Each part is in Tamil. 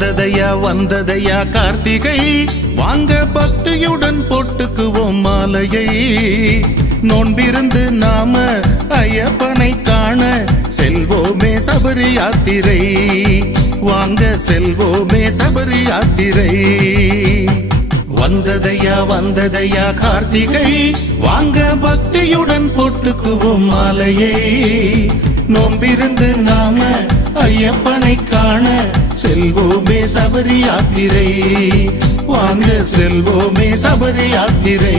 வந்ததையா கார்த்திகை வாங்க பக்தியுடன் போட்டுக்குவோம் மாலையை நோன்பிருந்து நாம ஐயப்பனை காண செல்வோமே சபரி யாத்திரை வாங்க செல்வோமே சபரி யாத்திரை வந்ததையா கார்த்திகை வாங்க பக்தியுடன் போட்டுக்குவோம் மாலையை நோன்பிருந்து நாம ஐயப்பனை காண செல்வோமே சபரி யாத்திரை வாங்க செல்வோமே சபரி யாத்திரை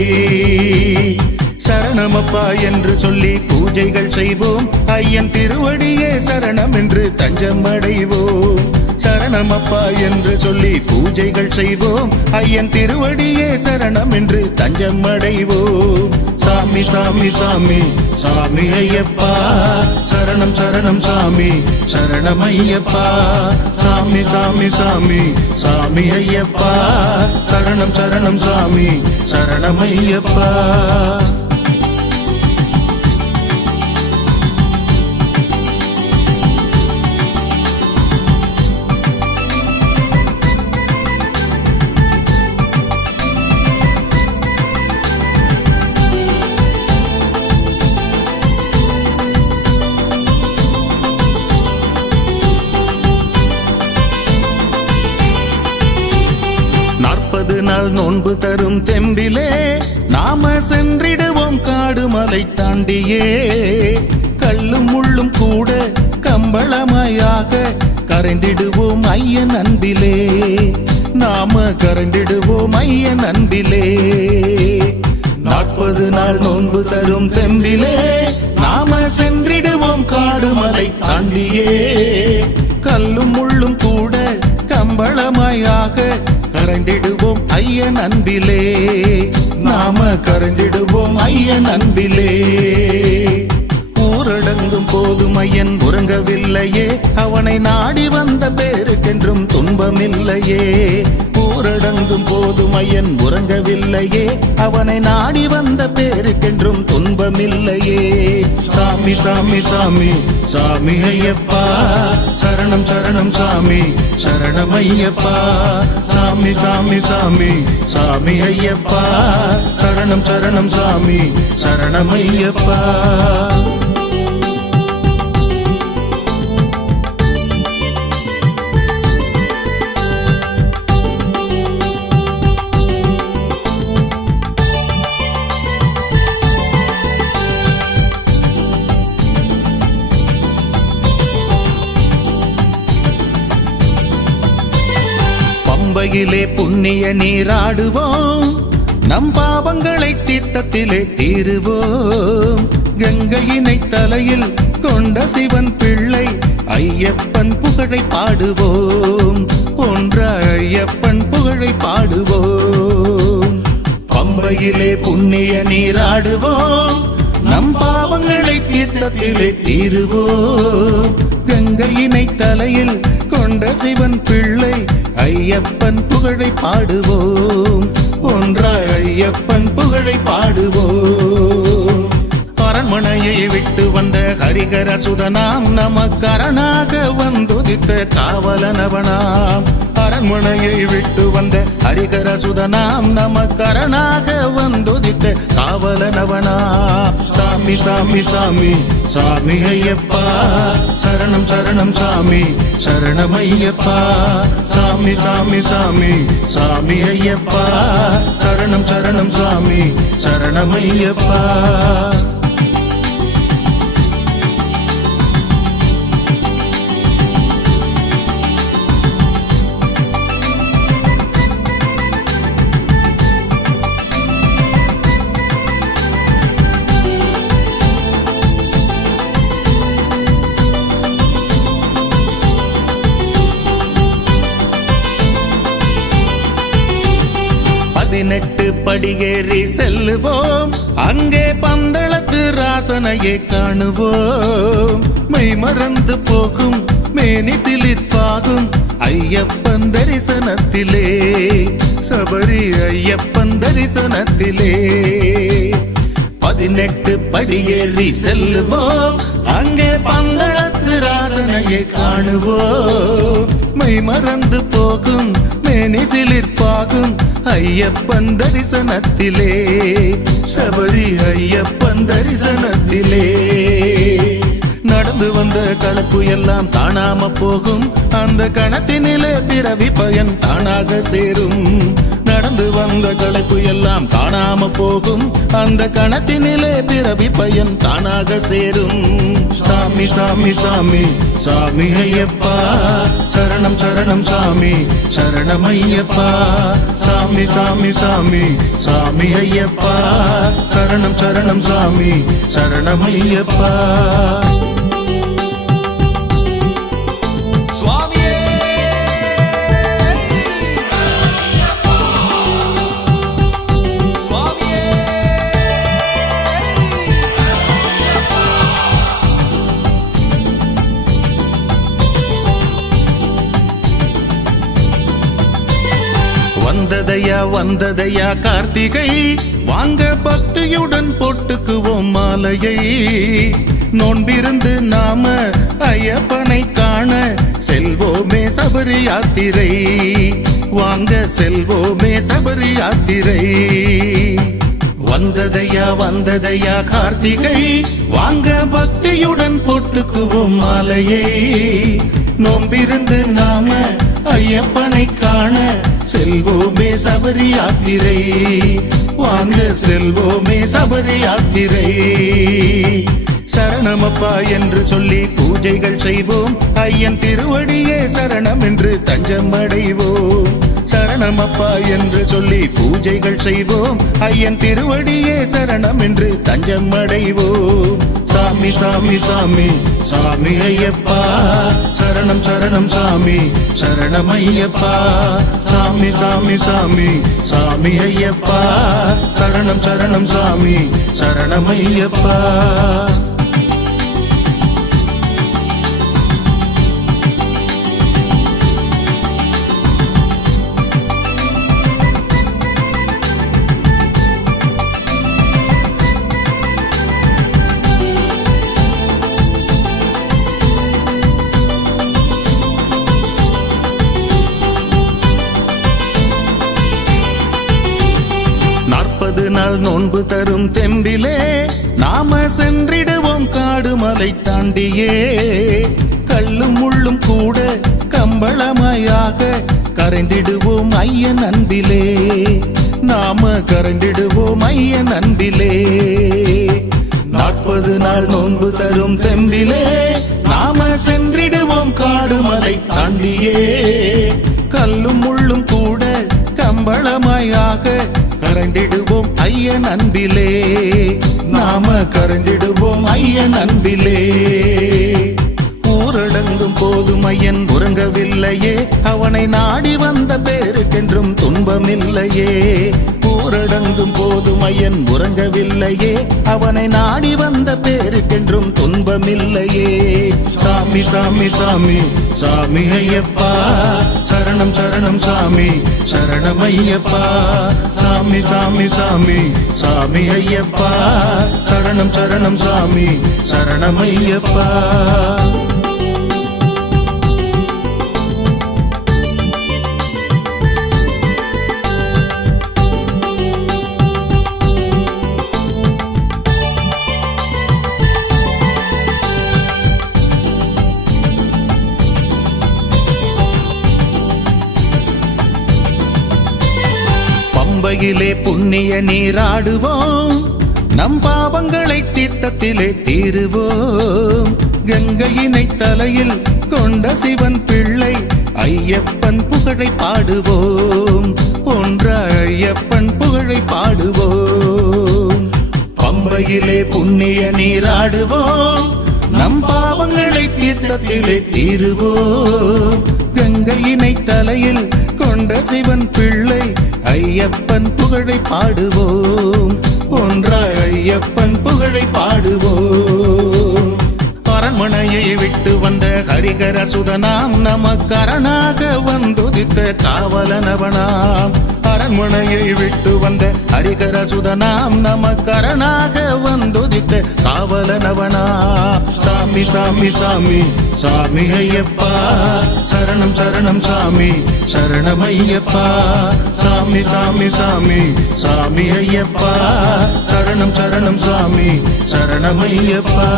சரணமப்பா என்று சொல்லி பூஜைகள் செய்வோம் ஐயன் திருவடியே சரணம் என்று தஞ்சம் அடைவோம் சரணமப்பா என்று சொல்லி பூஜைகள் செய்வோம் ஐயன் திருவடியே சரணம் என்று தஞ்சம் அடைவோம் சாமி சாமி சாமி சாமி ஐயப்பா சரணம் சரணம் சாமி சரணம் ஐயப்பா சாமி சாமி சாமி சாமி ஐயப்பா சரணம் சரணம் சாமி சரணம் ஐயப்பா நோன்பு தரும் தெம்பிலே நாம சென்றிடுவோம் காடு மலை தாண்டியே கல்லும் முள்ளும் கூட கம்பளமாயாக கரைந்திடுவோம் ஐயன் அன்பிலே நாம கரைந்திடுவோம் ஐயன் அன்பிலே 40 நாள் நோன்பு தரும் தெம்பிலே நாம சென்றிடுவோம் காடு மலை தாண்டியே கல்லும் முள்ளும் கூட கம்பளமாயாக கரைந்திடுவோம் ஐயன் அன்பிலே நாம கரைந்திடுவோம் ஐயன் அன்பிலே ஊரடங்கும் போதும் ஐயன் உறங்கவில்லையே அவனை நாடி வந்த பேருக்கென்றும் துன்பமில்லையே ஊரடங்கும் போதும் ஐயன் உறங்கவில்லையே அவனை நாடி வந்த பேருக்கென்றும் துன்பமில்லையே சாமி சாமி சாமி சாமி ஐயப்பா சரணம் சரணம் சாமி சரணம் ஐயப்பா சாமி சாமி சாமி சாமி ஐயப்பா சரணம் சரணம் சாமி சரணம் ஐயப்பா பம்பையிலே புண்ணிய நீராடுவோம் நம் பாவங்களை தீர்த்தத்திலே தீருவோம் கங்கையினை தலையில் கொண்ட சிவன் பிள்ளை ஐயப்பன் புகழை பாடுவோம் ஒன்ற ஐயப்பன் புகழை பாடுவோம் பம்பையிலே புண்ணிய நீராடுவோம் நம் பாவங்களை தீர்த்தத்திலே தீருவோம் கங்கையினை தலையில் கொண்ட சிவன் பிள்ளை ஐயப்பன் புகழை பாடுவோம் ஒன்றாய் ஐயப்பன் புகழை பாடுவோம் அரண்மனையை விட்டு வந்த ஹரிகர சுதனாம் நமக்கரணாக வந்துதித்த காவலனவனாம் அரண்மனையை விட்டு வந்த ஹரிகர சுதனாம் நமக்கரணாக வந்துதித்த காவலனவனாம் சாமி சாமி சாமி சாமி ஐயப்பா சரணம் சரணம் சாமி சரணம் ஐயப்பா சாமி சாமி சாமி சாமி ஐயப்பா சரணம் சரணம் சாமி சரணம் ஐயப்பா படியேறி செல்லுவோம் அங்கே பந்தளத்து ராசனையை காணுவோம் மெய் மறந்து போகும் மேனி சிலிர்ப்பாகும் ஐயப்பன் தரிசனத்திலே சபரி ஐயப்பன் தரிசனத்திலே 18 படியேறி செல்லுவோம் அங்கே பந்தளத்து ராசனையை காணுவோம் மை மறந்து போகும் மேனி சிலிர்ப்பாகும் ஐயப்பன் தரிசனத்திலே சபரி ஐயப்பன் தரிசனத்திலே நடந்து வந்த கலப்பு எல்லாம் காணாம போகும் அந்த கணத்தினிலே பிறவி பயன் தானாக சேரும் நடந்து வந்த களைப்பு எல்லாம் காணாம போகும் அந்த கணத்தினிலே பிறவி பயன் தானாக சேரும் சாமி சாமி சாமி சாமி ஐயப்பா சரணம் சரணம் சாமி சரணம் ஐயப்பா சாமி சாமி சாமி சாமி ஐயப்பா சரணம் சரணம் சாமி சரணம் ஐயப்பா சுவாமியே சுவாமியே வந்ததையா கார்த்திகை வாங்க பக்தியுடன் போட்டுக்குவோம் மாலையை நோன்பிருந்து நாம ஐயப்பனை காண செல்வோமே சபரி யாத்திரை வாங்க செல்வோமே சபரி யாத்திரை வந்ததையா கார்த்திகை வாங்க பக்தியுடன் போட்டுக்குவோம் மாலையை நோம்பிருந்து நாம ஐயப்பனை காண செல்வோமே சபரி யாத்திரை வாங்க செல்வோமே சபரி யாத்திரை சரணமப்பா என்று சொல்லி பூஜைகள் செய்வோம் ஐயன் திருவடியே சரணம் என்று தஞ்சம் அடைவோம் சரணமப்பா என்று சொல்லி பூஜைகள் செய்வோம் ஐயன் திருவடியே சரணம் என்று தஞ்சம் அடைவோம் சாமி சாமி சாமி சாமி ஐயப்பா சரணம் சரணம் சாமி சரணம் ஐயப்பா சாமி சாமி சாமி சாமி ஐயப்பா சரணம் சரணம் சாமி சரணம் ஐயப்பா நாள் நோன்பு தரும் தெம்பிலே நாம சென்றிடுவோம் காடு மலை தாண்டியே கல்லும் முள்ளும் கூட கம்பளமாயாக கரைந்திடுவோம் ஐயன் அன்பிலே நாம கரைந்திடுவோம் ஐயன் அன்பிலே 40 நாள் நோன்பு தரும் தெம்பிலே நாம சென்றிடுவோம் காடு மலை தாண்டியே கல்லும் முள்ளும் கூட கம்பளமாயாக கரைந்திடுவோம் ஐயன் அன்பிலே நாம கரைந்திடுவோம் ஐயன் அன்பிலே ஊரடங்கும் போதும் ஐயன் உறங்கவில்லையே அவனை நாடி வந்த பேருக்கென்றும் துன்பமில்லையே ஊரடங்கும் போதும் ஐயன் உறங்கவில்லையே அவனை நாடி வந்த பேருக்கென்றும் துன்பமில்லையே சாமி சாமி சாமி சாமி ஐயப்பா சரணம் சரணம் சாமி சரணம் ஐயப்பா சாமி சாமி சாமி சாமி ஐயப்பா சரணம் சரணம் சாமி சரணம் ஐயப்பா பம்பையிலே புண்ணிய நீராடுவோம் நம் பாவங்களை தீர்த்தத்திலே தீருவோம் கங்கையினை தலையில் கொண்ட சிவன் பிள்ளை ஐயப்பன் புகழை பாடுவோம் ஒன்ற ஐயப்பன் புகழை பாடுவோம் பம்பையிலே புண்ணிய நீராடுவோம் நம் பாவங்களை தீர்த்தத்திலே தீருவோம் கங்கையினை தலையில் கொண்ட சிவன் பிள்ளை ஐயப்பன் புகழை பாடுவோம் ஒன்றாய் ஐயப்பன் புகழை பாடுவோம் அரண்மனையை விட்டு வந்த ஹரிகர சுதனாம் நமக்கரணாக வந்துதித்த காவலனவனாம் அரண்மனையை விட்டு வந்த ஹரிகர சுதனாம் நமக்கரணாக வந்துதித்த காக்க காவலனவனா. சாமி சாமி சாமி சாமி ஐயப்பா சரணம் சரணம் சாமி சரணம் ஐயப்பா. சாமி சாமி சாமி சாமி ஐயப்பா சரணம் சரணம் சாமி சரணம் ஐயப்பா.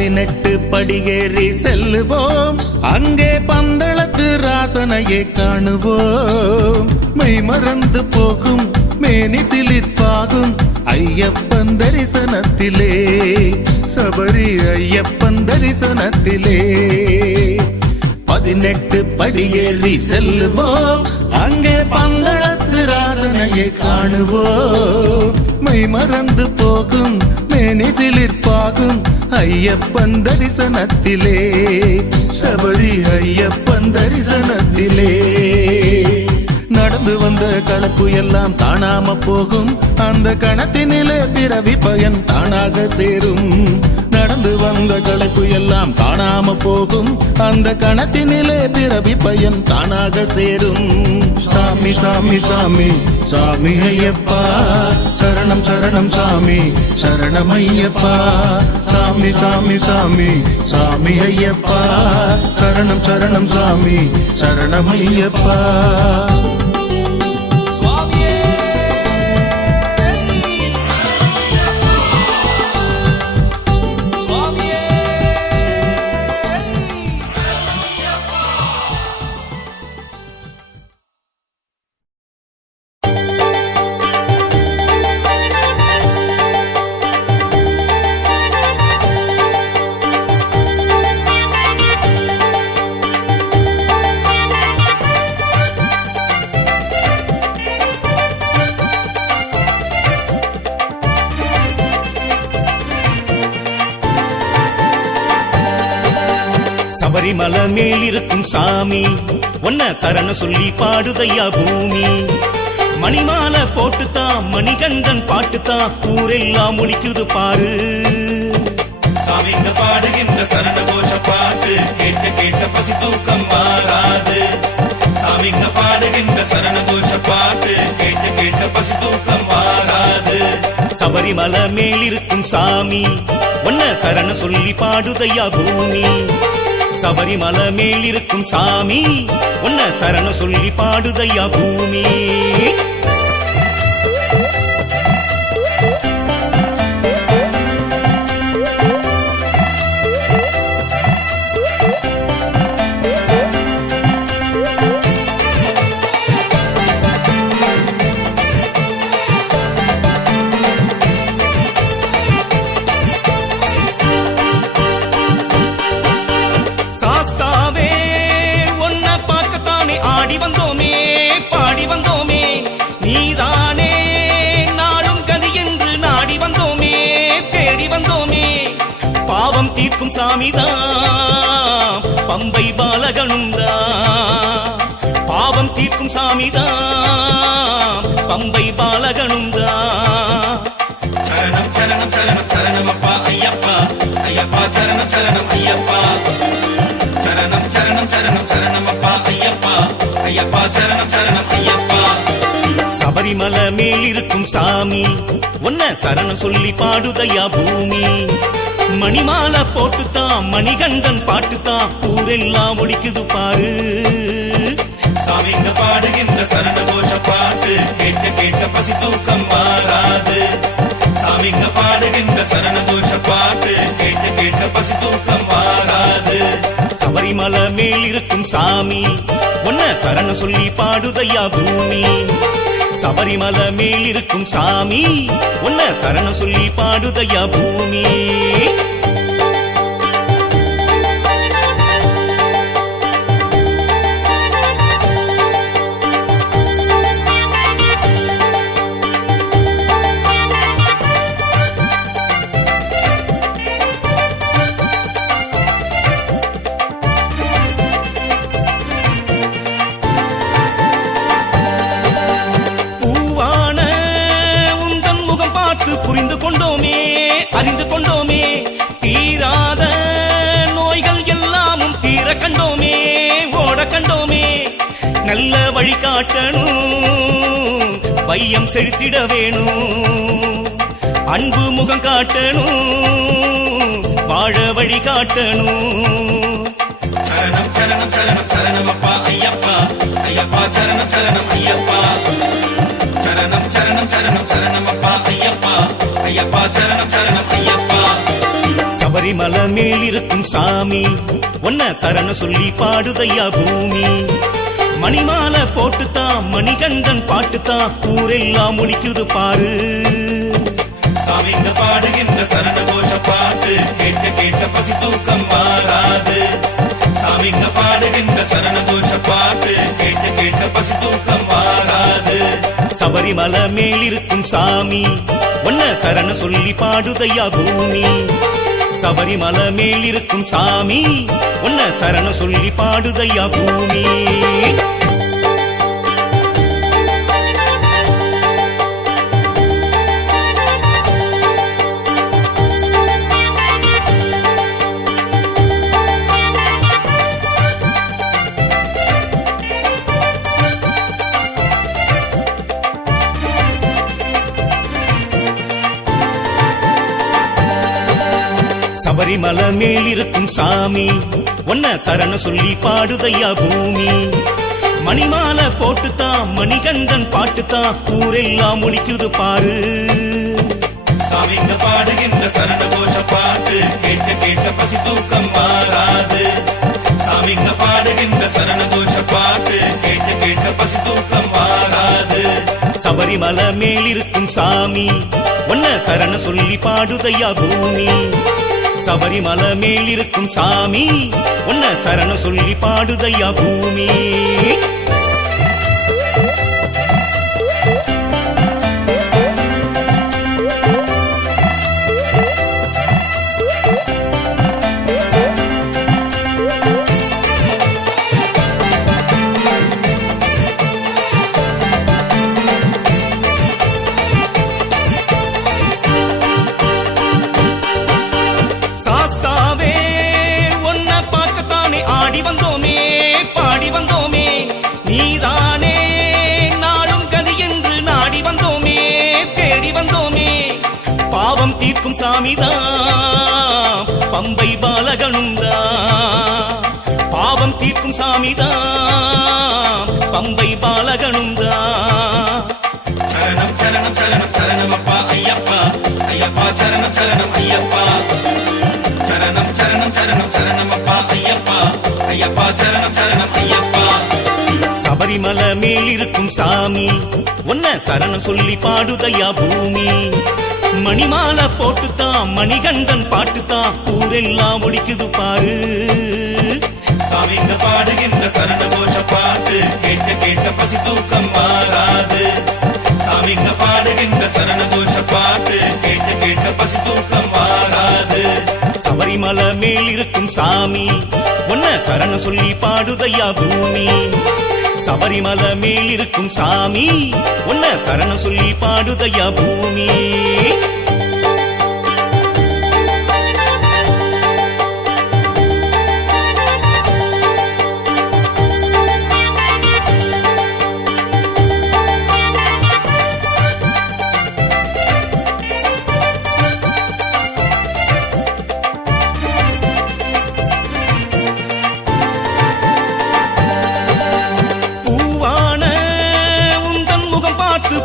பதினெட்டு படியேறி செல்லுவோம் அங்கே பந்தளத்து ராசனையே காணுவோம். மெய் மறந்து போகும் மேனி சிலிர்ப்பாகும் ஐயப்பன் தரிசனத்திலே சபரி ஐயப்பன் தரிசனத்திலே. 18 படியேறி செல்லுவோம் அங்கே பந்தளத்து ராசனையை காணுவோம். மை மறந்து போகும் மேனி சிலிர்ப்பாகும் ஐயப்பன் தரிசனத்திலே சபரி ஐயப்பன் தரிசனத்திலே. நடந்து வந்த கலப்பு எல்லாம் காணாம போகும் அந்த கணத்தினிலே பிறவி பயன் தானாக சேரும். நடந்து வந்த களைப்பு எல்லாம் காணாம போகும் அந்த கணத்தினிலே பிறவி பயன் தானாக சேரும். சாமி சாமி சாமி சாமி ஐயப்பா சரணம் சரணம் சாமி சரணம் ஐயப்பா. சாமி சாமி சாமி சாமி ஐயப்பா சரணம் சரணம் சாமி சரணம் ஐயப்பா. சபரிமலை மேலிருக்கும் சாமி ஒன்ன சரண சொல்லி பாடுதையா பூமி. மணிமாலை போட்டுத்தான் மணிகண்டன் பாட்டுத்தான் ஊரெல்லாம் ஒலிக்குது பாரு. சாமிங்க பாடுகின்ற சரண கோஷ பாட்டு கேட்ட கேட்ட பசி தூக்கம் மாறாது. சாமிங்க பாடுகின்ற சரண கோஷ பாட்டு கேட்ட கேட்ட பசி தூக்கம் மாறாது. சபரிமலை மேலிருக்கும் சாமி ஒன்ன சரண சொல்லி பாடுதையா பூமி. சபரிமலை மேலிருக்கும் சாமி உன்ன சரண சொல்லி பாடுதையா பூமி. பாடி வந்தோமே நீதானே நாளும் கதி என்று நாடி வந்தோமே தேடி வந்தோமே. பாவம் தீர்க்கும் சாமிதான் பம்பை பாலகனும் தான். பாவம் தீர்க்கும் சாமிதான் பம்பை பாலகனும் தான். சரணம் சரணம் சரணம் சரணம் அப்பா ஐயப்பா ஐயப்பா சரணம் சரணம் ஐயப்பா. சரணம் சரணம் சரணம் சரணம் அப்பா ஐயப்பா ஐயப்பா சரணம் சரணம் ஐயப்பா. சபரிமலை மேலிருக்கும் சாமி உன்ன சரணம் சொல்லி பாடுதையா பூமி. மணிமாலை போட்டுத்தான் மணிகண்டன் பாட்டுத்தான் ஊரெல்லாம் ஒலிக்குது பாரு. சாமிங்க பாடுகின்ற சரண கோஷ பாட்டு கேட்ட கேட்ட பசி தூக்கம் மாறாது. சாமிங்க பாடுகின்ற சரண கோஷ பாட்டு கேட்ட கேட்ட பசி தூக்கம் மாறாது. சபரிமலை மேலிருக்கும் சாமி உன்ன சரண சொல்லி பாடுதையா பூமி. சபரிமலை மேலிருக்கும் சாமி உன்ன சரண சொல்லி பாடுதையா பூமி. நல்ல வழி காட்டணும், வையம் செழித்திட வேணும். அன்பு முகம் காட்டணும், வாழ வழி காட்டணும். சரணம் சரணம் சரணம் சரணம் அப்பா ஐயப்பா, ஐயப்பா சரணம் சரணம் ஐயப்பா. சரணம் சரணம் சரணம் சரணம் அப்பா ஐயப்பா, ஐயப்பா சரணம் சரணம் ஐயப்பா. சபரிமலை மேல் இருக்கும் சாமி, ஒன்ன சரண சொல்லி பாடுதையா பூமி. மணிமாலை போட்டுத்தான் மணிகண்டன் பாட்டுத்தான் ஊரெல்லாம் ஒலிக்குது பாரு. சாமிங்க பாடுகின்ற சரண கோஷ பாட்டு கேட்க கேட்க பசி தூக்கம் மாறாது. சாமிங்க பாடுகின்ற சரண கோஷ பாட்டு கேட்க கேட்க பசி தூக்கம் மாறாது. சபரிமலை மேல் இருக்கும் சாமி, ஒன்ன சரண சொல்லி பாடுதையா பூமி. சபரிமலை மேல் இருக்கும் சாமி, ஒன்ன சரண சொல்லி பாடுதையா பூமி. சபரிமலை மேல் இருக்கும் சாமி, ஒன்ன சரண சொல்லி பாடுதையா பூமி. மணிமாலை போட்டுத்தான் மணிகண்டன் பாட்டுத்தான் ஊரெல்லாம் ஒலிக்குது பாரு. சாமிங்க பாடுகின்ற சரண கோஷ பாட்டு கேட்க கேட்க பசி தூக்கம் மாறாது. சாமிங்க பாடுகின்ற சரண கோஷ பாட்டு கேட்க கேட்க பசி தூக்கம் மாறாது. சபரிமலை மேல் இருக்கும் சாமி, ஒன்ன சரண சொல்லி பாடுதையா பூமி. சபரிமலை மேல் இருக்கும் சாமி, ஒன்ன சரண சொல்லி பாடுதையா பூமி. ஆடி வந்தோமே பாடி வந்தோமே, நீதானே நாளும் கதி என்று நாடி வந்தோமே தேடி வந்தோமே. பாவம் தீர்க்கும் சாமிதான் பம்பை பாலகனும் தான். பாவம் தீர்க்கும் சாமிதான் பம்பை பாலகனும் தான். சரணம் சரணம் சரணம் சரணம் அப்பா ஐயப்பா, ஐயப்பா சரணம் சரணம் ஐயப்பா. சரணம் சரணம் சரணம் சரணம் அப்பா ஐயப்பா, ஐயப்பா சரணம் சரணம் ஐயப்பா. சபரிமலை மேல் இருக்கும் சாமி, ஒன்ன சரணம் சொல்லி பாடுதையா பூமி. மணிமாலை போட்டுத்தான் மணிகண்டன் பாட்டுத்தான் ஊரெல்லாம் ஒலிக்குது பாரு. சாமிங்க பாடுகின்ற சரண கோஷ பாட்டு கேட்க கேட்க பசி தூக்கம் மாறாது. சாமிங்க பாடுகின்ற சரண கோஷ பாட்டு கேட்க கேட்க பசி தூக்கம் மாறாது. சபரிமலை மேல் இருக்கும் சாமி, ஒன்ன சரண சொல்லி பாடுதையா பூமி. சபரிமலை மேல் இருக்கும் சாமி, ஒன்ன சரண சொல்லி பாடுதையா பூமி.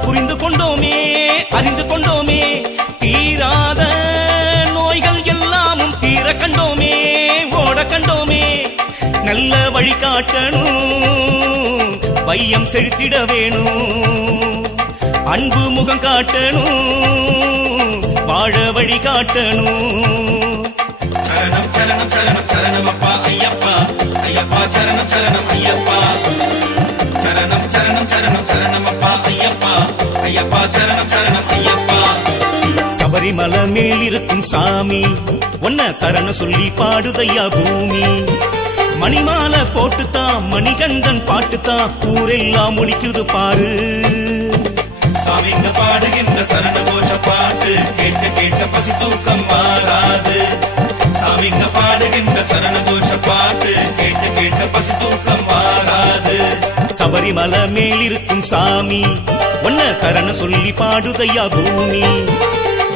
புரிந்து கொண்டோமே அறிந்து கொண்டோமே, தீராத நோய்கள் எல்லாமும் தீர கண்டோமே ஓட கண்டோமே. நல்ல வழி காட்டணும், வையம் செழித்திட வேணும். அன்பு முகம் காட்டணும், வாழ வழி காட்டணும். சரணம் சரணம் சரணம் சரணம் அப்பா ஐயப்பா, ஐயப்பா சரணம் சரணம் ஐயப்பா. சரணம் சரணம் சரணம் சரணம் அப்பா ஐயப்பா, ஐயப்பா சரணம் சரணம் ஐயப்பா. சபரிமலை மேல் இருக்கும் சாமி, ஒன்ன சரண சொல்லி பாடுதையா பூமி. மணிமாலை போட்டுத்தான் மணிகண்டன் பாட்டுத்தான் ஊரெல்லாம் ஒலிக்குது பாரு. சாமிங்க பாடுகின்ற சரண கோஷ பாட்டு கேட்க கேட்க பசி தூக்கம் மாறாது. சாமிங்க பாடுகின்ற சரண கோஷ பாட்டு கேட்க கேட்க பசி தூக்கம் மாறாது. சபரிமலை மேலிருக்கும் சாமி ஒன்ன சரண சொல்லி பாடுதையா பூமி.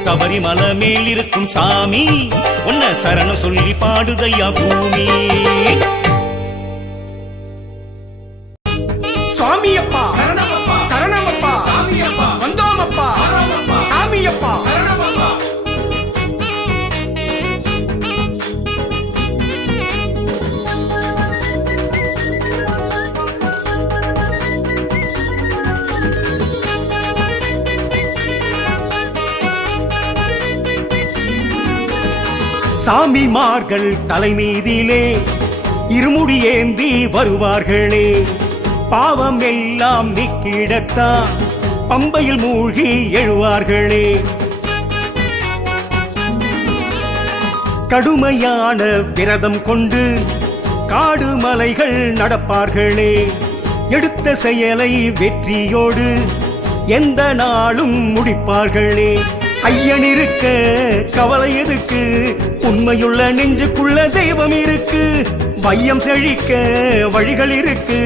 சபரிமலை மேலிருக்கும் சாமி ஒன்ன சரண சொல்லி பாடுதையா பூமி. சுவாமியப்பா சரணமப்பா சரணமப்பா சாமியப்பா வந்தோமப்பா சரணமப்பா சாமியப்பா சரணமப்பா. சாமிமார்கள் தலைமீதிலே இருமுடி ஏந்தி வருவார்களே, பாவம் எல்லாம் நீக்கிடத்தான் பம்பையில் மூழ்கி எழுவார்களே. கடுமையான விரதம் கொண்டு காடு மலைகள் நடப்பார்களே, எடுத்த செயலை வெற்றியோடு எந்த நாளும் முடிப்பார்களே. ஐயன் இருக்க கவலை எதுக்கு, உண்மையுள்ள நெஞ்சுக்குள்ள தெய்வம் இருக்கு. வையம் செழிக்க வழிகள் இருக்கு,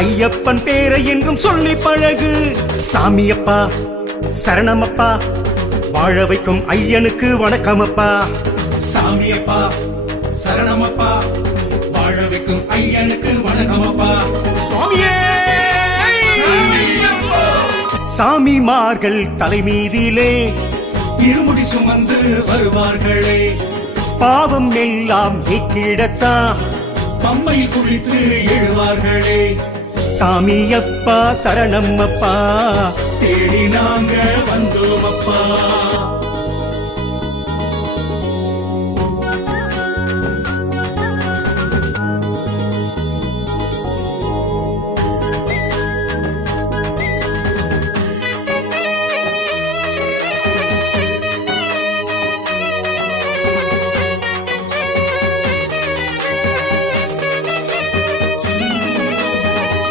ஐயப்பன் பேரை என்றும் சொல்லி பழகு. சாமியப்பா சரணமப்பா, வாழ வைக்கும் ஐயனுக்கு வணக்கமப்பா. சாமியப்பா சரணமப்பா, வாழ வைக்கும் ஐயனுக்கு வணக்கமப்பா. சுவாமியே சாமிமார்கள் தலைமீதிலே இருமுடி சுமந்து வருவார்களே, பாவம் எல்லாம் நீக்கிடத்தான் பம்பையில் குளித்து எழுவார்களே. சாமியப்பா சரணமப்பா, தேடி நாங்க வந்தோமப்பா.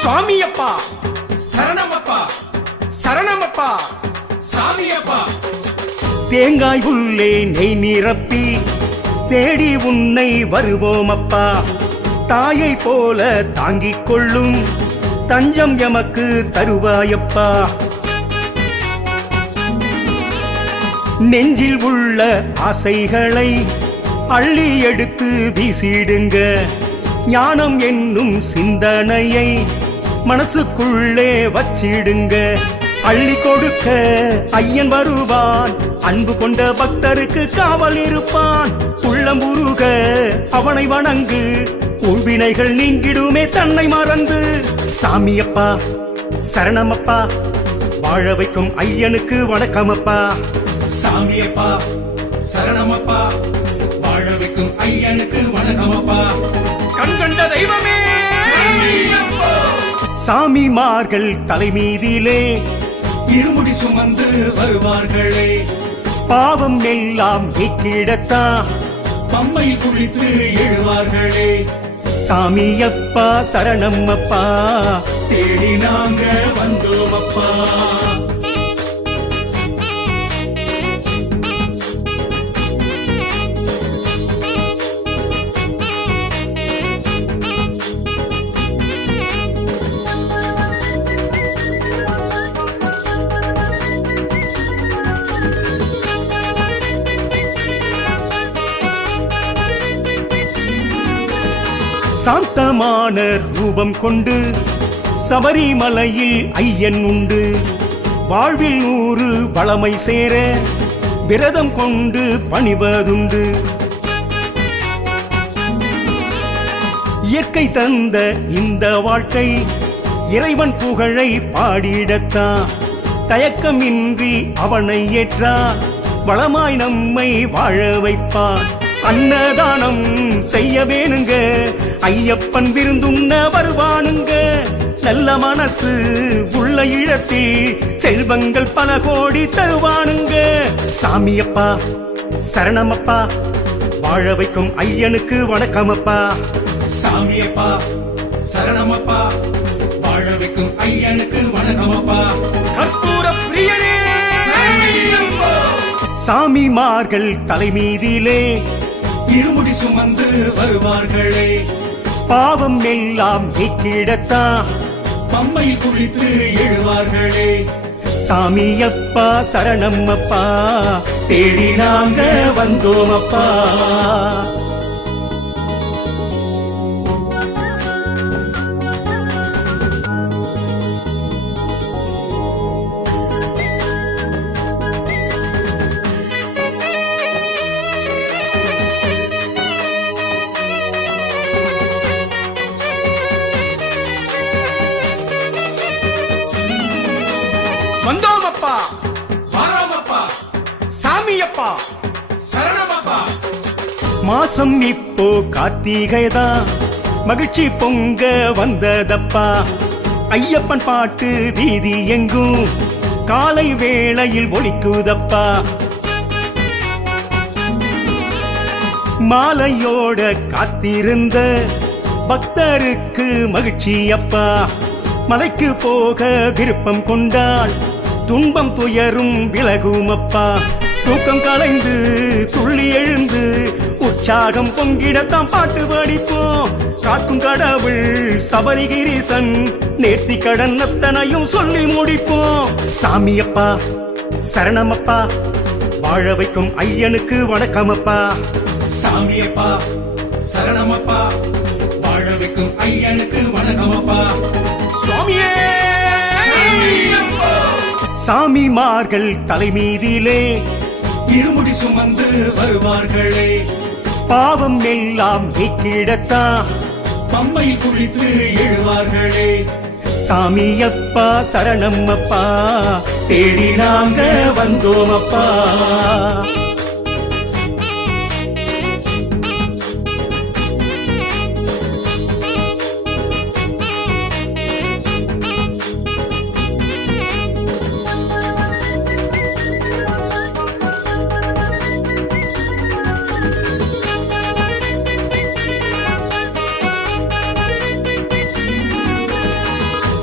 சுவாமியப்பா சரணமப்பா சரணமப்பா சாமியப்பா. தேங்காய் உள்ளே நெய் நிரப்பி தேடி உன்னை வருவோமப்பா. தாயை போல தாங்கிக் கொள்ளும் தஞ்சம் எமக்கு தருவாயப்பா. நெஞ்சில் உள்ள ஆசைகளை அள்ளி எடுத்து வீசிடுங்க. ஞானம் என்னும் சிந்தனையை மனசுக்குள்ளே வச்சிடுங்க. அள்ளி கொடுக்க ஐயன் வருவான், அன்பு கொண்ட பக்தருக்கு காவல் இருப்பான். உள்ளம் உருக அவனை வணங்கு, உள்வினைகள் நீங்கிடுமே தன்னை மறந்து. சாமியப்பா சரணமப்பா, வாழ வைக்கும் ஐயனுக்கு வணக்கமப்பா. சாமியப்பா சரணமப்பா, வாழ வைக்கும் ஐயனுக்கு வணக்கமப்பா. கண்கண்ட தெய்வமே சாமிமார்கள் தலைமீதிலே இருமுடி சுமந்து வருவார்களே, பாவம் எல்லாம் நீக்கிடத்தான் பம்பையில் குளித்து எழுவார்களே. சாமியப்பா சரணமப்பா, தேடி நாங்க வந்தோமப்பா. சாந்தமான ரூபம் கொண்டு சபரிமலையில் ஐயன் உண்டு. வாழ்வில் 100 வளமை சேர விரதம் கொண்டு பணிவதுண்டு. இயற்கை தந்த இந்த வாழ்க்கை இறைவன் புகழை பாடிடத்தான். தயக்கமின்றி அவனை ஏற்றான், வளமாய் நம்மை வாழ வைப்பான். அன்னதானம் செய்ய வேணுங்க, ஐயப்பன் விருந்துண்ண வருவானுங்க. நல்ல மனசு உள்ள இடத்தில் செல்வங்கள் பல கோடி தருவானுங்க. சாமியப்பா சரணமப்பா, வாழ வைக்கும் ஐயனுக்கு வணக்கமப்பா. சாமியப்பா சரணமப்பா, வாழ வைக்கும் ஐயனுக்கு வணக்கமப்பா. கற்பூர பிரியனே சாமிமார்கள் தலைமீதிலே இருமுடி சுமந்து வருவார்களே, பாவம் எல்லாம் நீக்கிடத்தான் பம்பையில் குளித்து எழுவார்களே. சாமியப்பா சரணம்மப்பா தேடி நாங்க வந்தோமப்பா. வந்தோமப்பா, வாராமப்பா, சாமியப்பா சரணமப்பா. மாசம் இப்போ கார்த்திகைதான், மகிழ்ச்சி பொங்க வந்ததப்பா. ஐயப்பன் பாட்டு வீதி எங்கும் காலை வேளையில் ஒலிக்குதப்பா. மாலையோட காத்திருந்த பக்தருக்கு மகிழ்ச்சி அப்பா. மலைக்கு போக விருப்பம் கொண்டால் துன்பம் துயரும் விலகுமப்பா. தூக்கம் கலைந்து துள்ளி எழுந்து உற்சாகம் பொங்கிடத்தான் பாட்டு படிப்போம். காக்கும் கடவுள் சபரிகிரீசன் நேர்த்தி கடன் அத்தனையும் சொல்லி முடிப்போம். சாமியப்பா சரணமப்பா வாழ வைக்கும் ஐயனுக்கு வணக்கமப்பா. சாமியப்பா சரணமப்பா வாழ வைக்கும் ஐயனுக்கு வணக்கமப்பா. சுவாமியே சாமிமார்கள் தலைமீதிலே இருமுடி சுமந்து வருவார்களே. பாவம் எல்லாம் நீக்கிடத்தான் பம்பையில் குளித்து எழுவார்களே. சாமியப்பா சரணம்மப்பா தேடி நாங்க வந்தோமப்பா.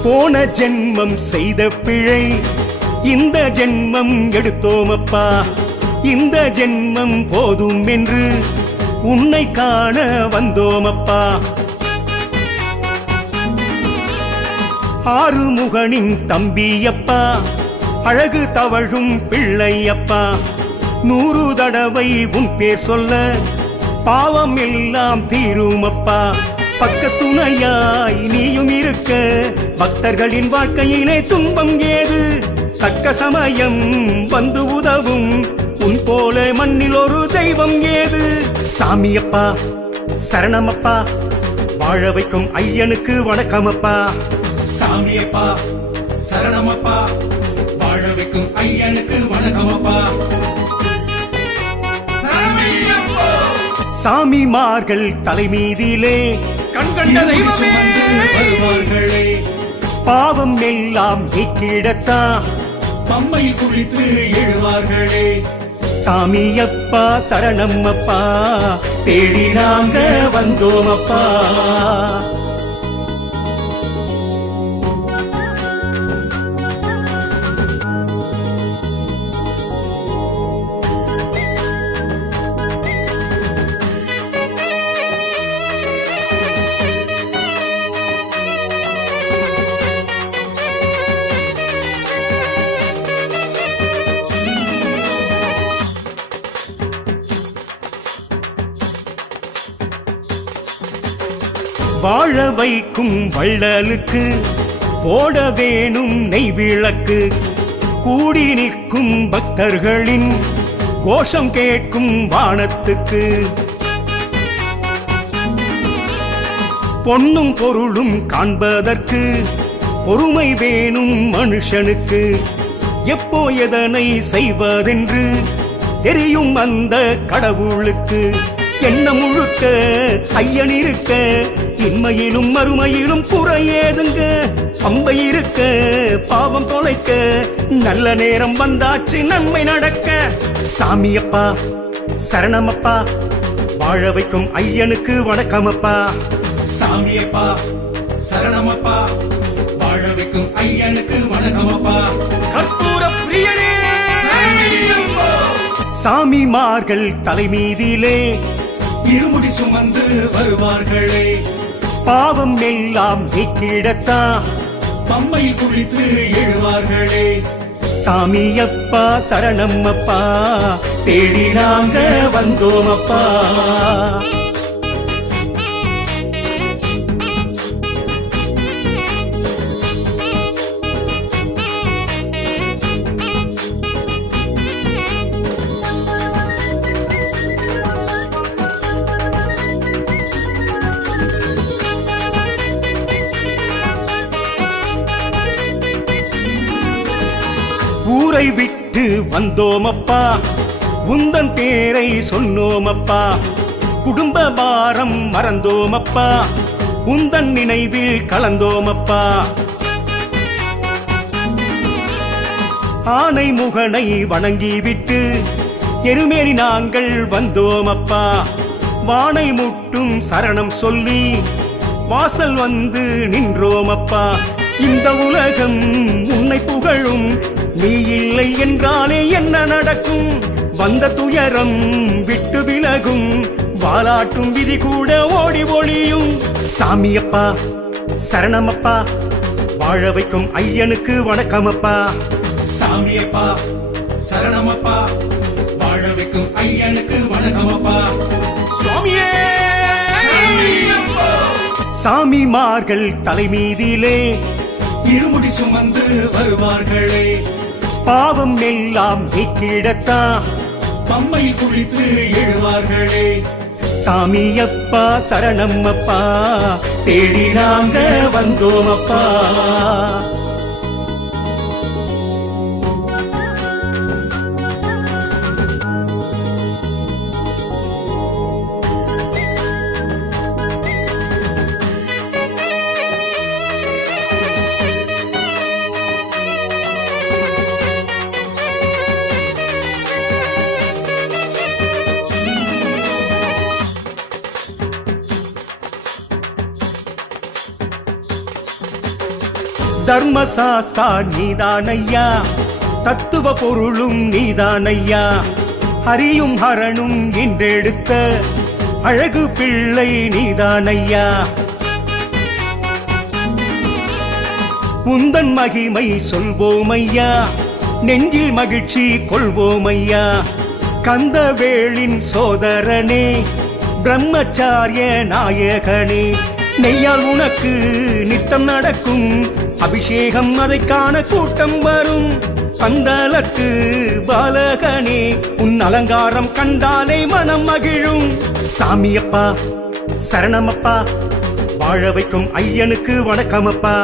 போன ஜென்மம் செய்த பிழை இந்த ஜென்மம் எடுத்தோமப்பா. இந்த ஜென்மம் போதும் என்று உன்னை காண வந்தோமப்பா. ஆறுமுகனின் தம்பியப்பா அழகு தவழும் பிள்ளையப்பா. 100 தடவை உன் பேர் சொல்ல பாவம் எல்லாம் தீருமப்பா. பக்கத்துணையாய் நீயும் இருக்க பக்தர்களின் வாழ்க்கையிலே துன்பம் ஏது. தக்க சமயம் வந்து உதவும் உன் போல மண்ணில் ஒரு தெய்வம் ஏது. சாமியப்பா சரணமப்பா வாழ வைக்கும் ஐயனுக்கு வணக்கமப்பா. சாமியப்பா சரணமப்பா வாழ வைக்கும் ஐயனுக்கு வணக்கமப்பா. சாமியப்பா சாமிமார்கள் தலைமீதிலே கண்கண்ட தெய்வமே வருவார்களே. பாவம் எல்லாம் நீக்கிடத்தான் பம்பையில் குளித்து எழுவார்களே. சாமியப்பா சரணம்மப்பா தேடி நாங்க வந்தோமப்பா. வாழ வைக்கும் வள்ளலுக்கு போட வேணும் நெய் விளக்கு. கூடி நிற்கும் பக்தர்களின் கோஷம் கேட்கும் வானத்துக்கு. பொன்னும் பொருளும் காண்பதற்கு பொறுமை வேணும் மனுஷனுக்கு. எப்போ எதனை செய்வதென்று தெரியும் அந்த கடவுளுக்கு. என்ன முழுக்க ஐயன் இருக்க இன்மையிலும் மறுமையிலும் குறையேதுங்க. பம்பை இருக்க பாவம் தொலைக்க நல்ல நேரம் வந்தாச்சு நன்மை நடக்க. சாமியப்பா சரணமப்பா வாழ வைக்கும் ஐயனுக்கு வணக்கமப்பா. சாமியப்பா சரணமப்பா வாழ வைக்கும் ஐயனுக்கு வணக்கமப்பா. கற்பூர பிரியனே சாமிமார்கள் தலைமீதிலே இருமுடி சுமந்து வருவார்களே. பாவம் எல்லாம் நீக்கிடத்தான் பம்மையில் குளித்து எழுவார்களே. சாமியப்பா சரணம்மப்பா தேடி நாங்க வந்தோமப்பா. ஊரை விட்டு வந்தோமப்பா உந்தன் பேரை சொன்னோமப்பா. குடும்ப பாரம் மறந்தோமப்பா உந்தன் நினைவில் கலந்தோமப்பா. ஆனை முகனை வணங்கிவிட்டு எருமேலி நாங்கள் வந்தோமப்பா. வானை முட்டும் சரணம் சொல்லி வாசல் வந்து நின்றோமப்பா. இந்த உலகம் உன்னை புகழும், நீ இல்லை என்றாலே என்ன நடக்கும்? வந்த துயரம் விட்டு விலகும், வாலாட்டும் விதி கூட ஓடி ஒளியும். சாமியப்பா சரணமப்பா வாழ வைக்கும் ஐயனுக்கு வணக்கமப்பா. சாமியப்பா சரணமப்பா வாழ வைக்கும் ஐயனுக்கு வணக்கமப்பா. சுவாமியே சாமிமார்கள் தலைமீதிலே இருமுடி சுமந்து வருவார்களே. பாவம் எல்லாம் நீக்கிடத்தான் பம்மையில் குளித்து எழுவார்களே. சாமியப்பா சரணம்மப்பா தேடி நாங்க வந்தோமப்பா. தர்மசாஸ்தா நீதானையா, தத்துவ பொருளும் நீதானையா. ஹரியும் ஹரனும் என்றெடுத்த அழகு பிள்ளை நீதானையா. உந்தன் மகிமை சொல்வோமையா, நெஞ்சில் மகிழ்ச்சி கொள்வோமையா. கந்தவேளின் சோதரனே, பிரம்மச்சாரிய நாயகனே. நெய்யால் உனக்கு நித்தம் நடக்கும் அபிஷேகம், அதை காண கூட்டம் வரும். பந்தலத்து பாலகனே, உன் அலங்காரம் கண்டாலே மனம் மகிழும். சாமியப்பா சரணமப்பா வாழ வைக்கும் ஐயனுக்கு வணக்கமப்பா.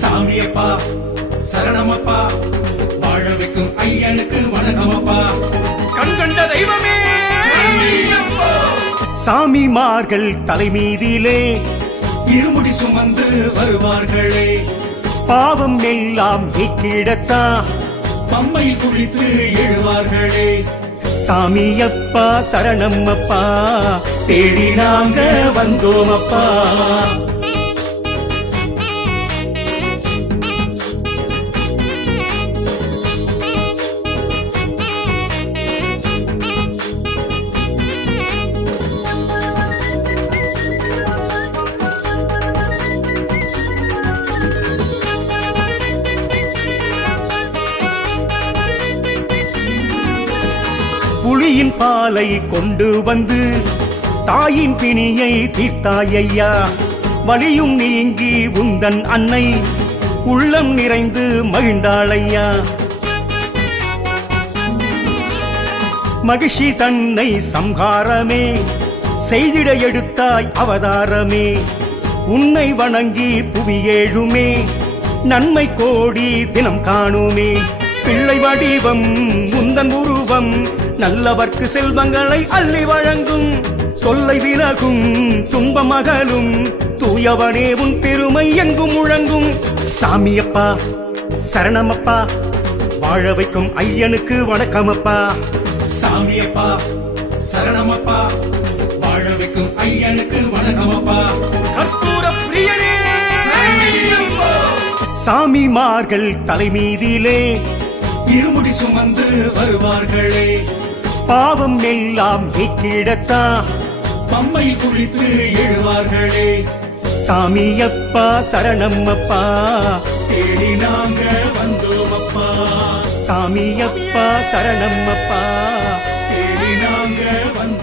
சாமியப்பா சரணமப்பா வாழ வைக்கும் ஐயனுக்கு வணக்கமப்பா. கண்கண்ட தெய்வமே சாமிமார்கள் தலைமீதிலே இருமுடி சுமந்து வருவார்களே. பாவம் எல்லாம் நீக்கிடத்தான் பம்மையில் குளித்து எழுவார்களே. சாமியப்பா சரணம்மப்பா தேடி நாங்க வந்தோமப்பா. புலியின் பாலை கொண்டு வந்து தாயின் பிணியை தீர்த்தாயையா. வலியும் நீங்கி உந்தன் அன்னை உள்ளம் நிறைந்து மகிழ்ந்தாளையா. மகிழ்ச்சி தன்னை சம்ஹாரமே செய்திட எடுத்தாய் அவதாரமே. உன்னை வணங்கி புவியேழுமே நன்மை கோடி தினம் காணுமே. பிள்ளை வடிவம் உந்தன் உருவம் நல்லவர்க்கு செல்வங்களை அள்ளி வழங்கும். தொல்லை விலகும் துன்பம் அகலும் தூயவனே உன் பெருமை எங்கும் முழங்கும். சாமியப்பா சரணமப்பா வாழ வைக்கும் ஐயனுக்கு வணக்கமப்பா. சாமியப்பா சரணமப்பா வாழ வைக்கும் ஐயனுக்கு வணக்கமப்பா. கற்பூர பிரியனே சாமிமார்கள் தலைமீதிலே இருமுடி சுமந்து வருவார்களே. பாவம் எல்லாம் நீக்கிடத்தான் பம்மையில் குளித்து எழுவார்களே. சாமியப்பா சரணம்மப்பா தேடி நாங்க வந்தோமப்பா சாமியப்பா சரணம்மப்பா தேடி நாங்க வந்தோமப்பா